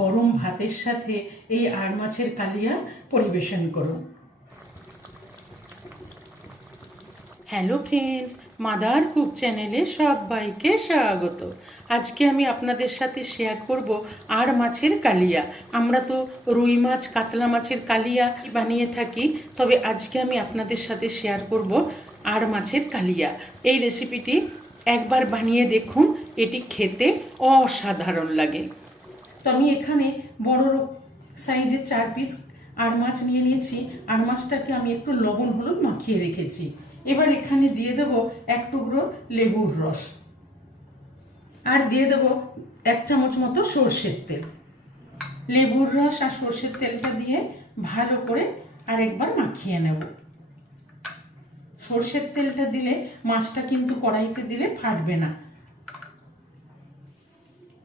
গরম ভাতের সাথে এই আর মাছের কালিয়া পরিবেশন করুন হ্যালো ফ্রেন্ডস মাদার কুক চ্যানেলে সবাইকে স্বাগত। আজকে আমি আপনাদের সাথে শেয়ার করব আর মাছের কালিয়া। আমরা তো রুই মাছ, কাতলা মাছের কালিয়া বানিয়ে থাকি, তবে আজকে আমি আপনাদের সাথে শেয়ার করব আর মাছের কালিয়া। এই রেসিপিটি একবার বানিয়ে দেখুন, এটি খেতে অসাধারণ লাগে। তো আমি এখানে বড় সাইজের চার পিস আর মাছ নিয়ে নিয়েছি। আর মাছটাকে আমি একটু লবণ হলুদ মাখিয়ে রেখেছি। এবার এখানে দিয়ে দেব এক টুকরো লেবুর রস। আর দিয়ে দেব এক চামচ মতো সর্ষের তেল। লেবুর রস আর সর্ষের তেলটা দিয়ে ভালো করে আরেকবার মাখিয়ে নেব। সর্ষের তেলটা দিলে মাছটা কিন্তু কড়াইতে দিলে ফাটবে না।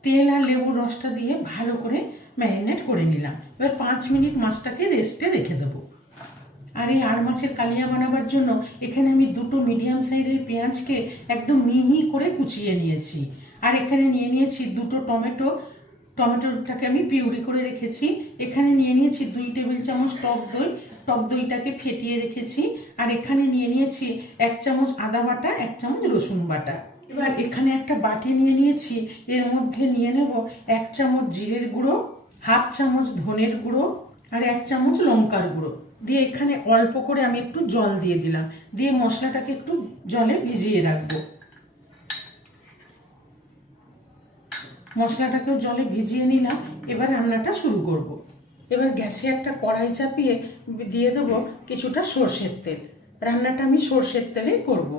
তেল আর লেবুর রসটা দিয়ে ভালো করে ম্যারিনেট করে নিলাম। এবার পাঁচ মিনিট মাছটাকে রেস্টে রেখে দেবো। আর এই আড় মাছের কালিয়া বানাবার জন্য এখানে আমি দুটো মিডিয়াম সাইজের পেঁয়াজকে একদম মিহি করে কুচিয়ে নিয়েছি। আর এখানে নিয়ে নিয়েছি দুটো টমেটো। টমেটোটাকে আমি পিউরি করে রেখেছি। এখানে নিয়ে নিয়েছি দুই টেবিল চামচ টক দই। টক দইটাকে ফেটিয়ে রেখেছি। আর এখানে নিয়ে নিয়েছি এক চামচ আদা বাটা, এক চামচ রসুন বাটা। এবার এখানে একটা বাটি নিয়ে নিয়েছি, এর মধ্যে নিয়ে নেব এক চামচ জিরের গুঁড়ো, হাফ চামচ ধনের গুঁড়ো আর এক চামচ লঙ্কার গুঁড়ো দিয়ে এখানে অল্প করে আমি একটু জল দিয়ে দিলাম দিয়ে মশলাটাকে একটু জলে ভিজিয়ে রাখব মশলাটাকেও জলে ভিজিয়ে নিলাম, এবার রান্নাটা শুরু করব। এবার গ্যাসে একটা কড়াই চাপিয়ে দিয়ে দেবো কিছুটা সর্ষের তেল রান্নাটা আমি সর্ষের তেলেই করব।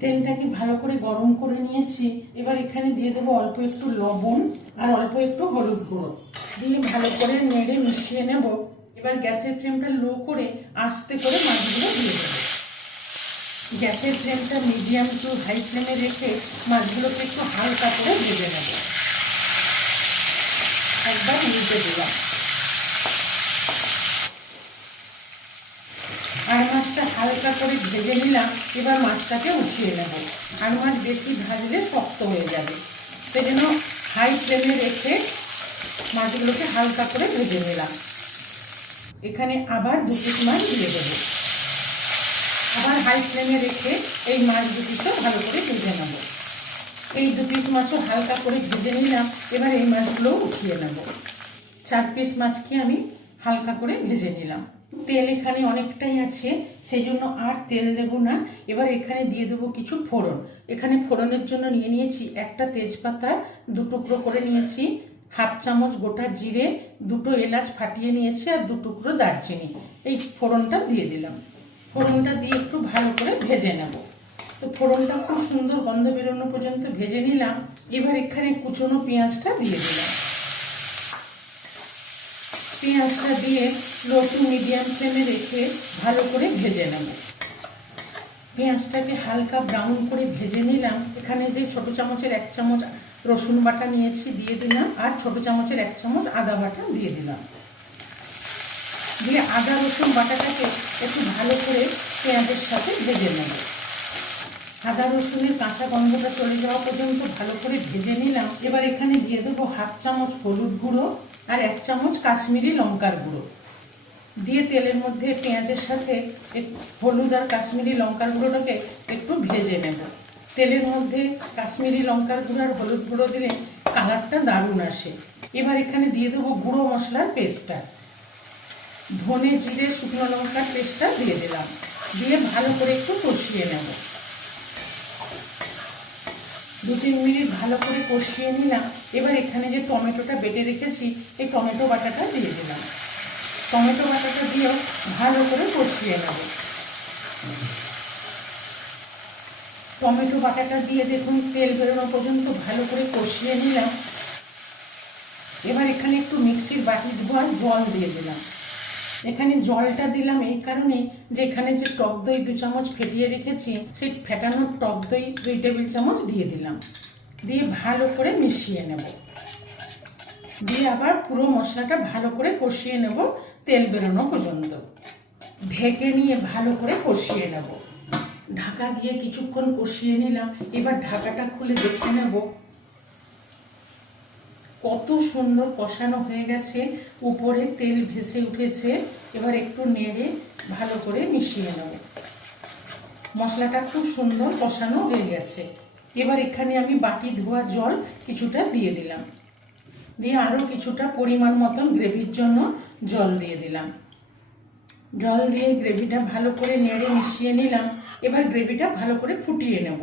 তেলটাকে ভালো করে গরম করে নিয়েছি? এবার এখানে দিয়ে দেবো অল্প একটু লবণ আর অল্প একটু হলুদ গুঁড়ো। দিয়ে ভালো করে নেড়ে মিশিয়ে নেব। এবার গ্যাসের ফ্লেমটা লো করে আস্তে করে মাছগুলো দিয়ে দেবো। গ্যাসের ফ্লেমটা মিডিয়াম টু হাই ফ্লেমে রেখে মাছগুলোকে একটু হালকা করে ভেজে নেব। একবার নিতে দিলাম আর মাছটা হালকা করে ভেজে নিলাম, এবার মাছটাকে উঠিয়ে নেব। আর মাছ বেশি ভাজলে শক্ত হয়ে যাবে। সেজন্য হাই ফ্লেমে রেখে মাছগুলোকে হালকা করে ভেজে নিলাম। এখানে আবার দু পিস মাছ দিয়ে দেবো। আবার হাই ফ্লেমে রেখে এই মাছ দু পিসও ভালো করে ভেজে নেব। এই দু পিস মাছও হালকা করে ভেজে নিলাম, এবার এই মাছগুলোও উঠিয়ে নেব। চার পিস মাছকে আমি হালকা করে ভেজে নিলাম। তেল এখানে অনেকটাই আছে সেই জন্য আর তেল দেবো না। এবার এখানে দিয়ে দেবো কিছু ফোড়ন। এখানে ফোড়নের জন্য নিয়ে নিয়েছি একটা তেজপাতা, দু টুকরো করে নিয়েছি, হাফ চামচ গোটা জিরে, দুটো এলাচ ফাটিয়ে নিয়েছি আর দু টুকরো দারচিনি। এই ফোড়নটা দিয়ে দিলাম। ফোড়নটা দিয়ে একটু ভালো করে ভেজে নেব। তো ফোড়নটা খুব সুন্দর গন্ধ বেরোনো পর্যন্ত ভেজে নিলাম। এবার এখানে কুচনো পেঁয়াজটা দিয়ে দিলাম। পেঁয়াজটা দিয়ে লো টু মিডিয়াম ফ্লেমে রেখে ভালো করে ভেজে নেব। পেঁয়াজটাকে হালকা ব্রাউন করে ভেজে নিলাম। এখানে যে ছোট চামচের এক চামচ রসুন বাটা নিয়েছি দিয়ে দিলাম আর ছোট চামচের এক চামচ আদা বাটা দিয়ে দিলাম। দিয়ে আদা রসুন বাটাটাকে একটু ভালো করে পেঁয়াজের সাথে ভেজে নেব। আদা রসুনের কাঁচা গন্ধটা চলে যাওয়া পর্যন্ত ভালো করে ভেজে নিলাম। এবার এখানে দিয়ে দেবো হাফ চামচ হলুদ গুঁড়ো আর এক চামচ কাশ্মীরি লঙ্কার গুঁড়ো। দিয়ে তেলের মধ্যে পেঁয়াজের সাথে হলুদ আর কাশ্মীরি লঙ্কার গুঁড়োটাকে একটু ভেজে নেব। তেলের মধ্যে কাশ্মীরি লঙ্কার গুঁড়ো আর হলুদ গুঁড়ো দিলে কালারটা দারুণ আসে। এবার এখানে দিয়ে দেবো গুঁড়ো মশলার পেস্টটা। ধনে, জিরে, শুকনো লঙ্কার পেস্টটা দিয়ে দিলাম। দিয়ে ভালো করে একটু কষিয়ে নেব। দু তিন মিনিট ভালো করে কষিয়ে নিলাম। এবার এখানে যে টমেটোটা বেটে রেখেছি, এই টমেটো বাটাটা দিয়ে দিলাম। টমেটো বাটাটা দিয়েও ভালো করে কষিয়ে নেব। টমেটো বাটাটা দিয়ে দেখুন, তেল বেরোনো পর্যন্ত ভালো করে কষিয়ে নিলাম। এবার এখানে একটু মিক্সির বাটি ধোয়া জল দিয়ে দিলাম। এখানে জলটা দিলাম এই কারণে যে এখানে যে টক দই দু চামচ ফেটিয়ে রেখেছি, সেই ফেটানো টক দই দুই টেবিল চামচ দিয়ে দিলাম। দিয়ে ভালো করে মিশিয়ে নেব। দিয়ে আবার পুরো মশলাটা ভালো করে কষিয়ে নেব তেল বেরোনো পর্যন্ত। ঢেকে নিয়ে ভালো করে কষিয়ে নেব। ঢাকা দিয়ে কিছুক্ষণ কষিয়ে নিলাম। এবার ঢাকাটা খুলে দেখে নেব। কত সুন্দর কষানো হয়ে গেছে। উপরে তেল ভেসে উঠেছে। এবার একটু নেড়ে ভালো করে মিশিয়ে নেব। মশলাটা খুব সুন্দর কষানো হয়ে গেছে। এবার এখানে আমি বাটি ধোয়া জল কিছুটা দিয়ে দিলাম। দিয়ে আরও কিছুটা পরিমাণ মতন গ্রেভির জন্য জল দিয়ে দিলাম। জল দিয়ে গ্রেভিটা ভালো করে নেড়ে মিশিয়ে নিলাম। এবার গ্রেভিটা ভালো করে ফুটিয়ে নেব।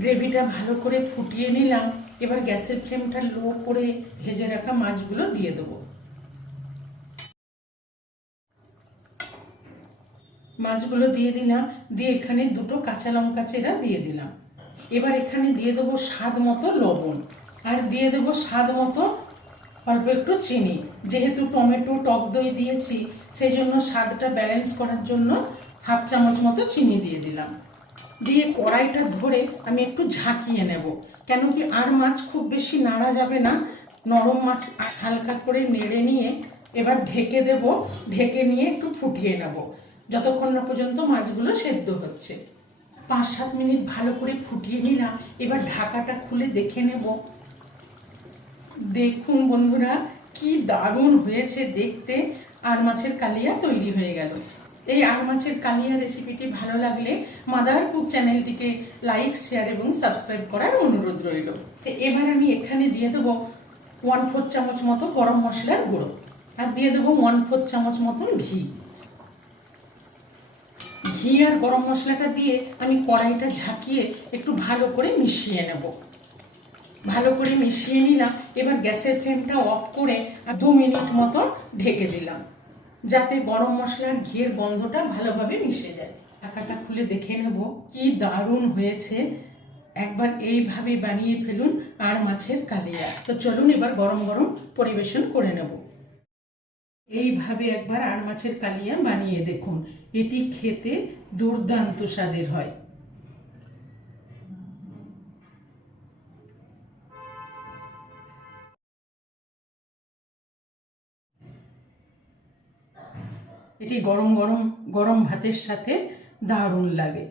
গ্রেভিটা ভালো করে ফুটিয়ে নিলাম, এবার গ্যাসের ফ্লেমটা লো করে ভেজে রাখা মাছগুলো দিয়ে দেবো। মাছগুলো দিয়ে দিলাম, দিয়ে এখানে দুটো কাঁচা লঙ্কা চেরা দিয়ে দিলাম। এবার এখানে দিয়ে দেবো স্বাদ মতো লবণ, আর দিয়ে দেবো স্বাদ মতো অল্প একটু চিনি। যেহেতু টমেটো টক দই দিয়েছি, সেই জন্য স্বাদটা ব্যালেন্স করার জন্য হাফ চামচ মতো চিনি দিয়ে দিলাম। দিয়ে কড়াইটা ধরে আমি একটু ঝাঁকিয়ে নেব। কেন কি আর মাছ খুব বেশি নাড়া যাবে না। নরম মাছ হালকা করে নেড়ে নিয়ে এবার ঢেকে দেব। ঢেকে নিয়ে একটু ফুটিয়ে নেব। যতক্ষণ না পর্যন্ত মাছগুলো সেদ্ধ হচ্ছে। পাঁচ সাত মিনিট ভালো করে ফুটিয়ে নিলাম। এবার ঢাকাটা খুলে দেখে নেব। দেখুন বন্ধুরা, কি দারুণ হয়েছে দেখতে। আর মাছের কালিয়া তৈরি হয়ে গেল। এই আর মাছের কালিয়া রেসিপিটি ভালো লাগলে মাদার কুক চ্যানেলটিকে লাইক শেয়ার এবং সাবস্ক্রাইব করার অনুরোধ রইল। এবার আমি এখানে দিয়ে দেবো ওয়ান ফোর চামচ মতো গরম মশলার গুঁড়ো আর দিয়ে দেবো ওয়ান ফোর চামচ মতন ঘি। ঘি আর গরম মশলাটা দিয়ে আমি কড়াইটা ঝাঁকিয়ে একটু ভালো করে মিশিয়ে নেব। ভালো করে মিশিয়ে নিলাম, এবার গ্যাসের ফ্লেমটা অফ করে দু মিনিট মতো ঢেকে দিলাম। যাতে গরম মশলার ঘিয়ের গন্ধটা ভালোভাবে মিশে যায়। ঢাকাটা খুলে দেখে নেব কি দারুণ হয়েছে। একবার এইভাবে বানিয়ে ফেলুন আর মাছের কালিয়া। তো চলুন এবার গরম গরম পরিবেশন করে নেব। এইভাবে একবার আর মাছের কালিয়া বানিয়ে দেখুন। এটি খেতে দুর্দান্ত স্বাদের হয়। এটি গরম গরম গরম ভাতের সাথে দারুণ লাগে।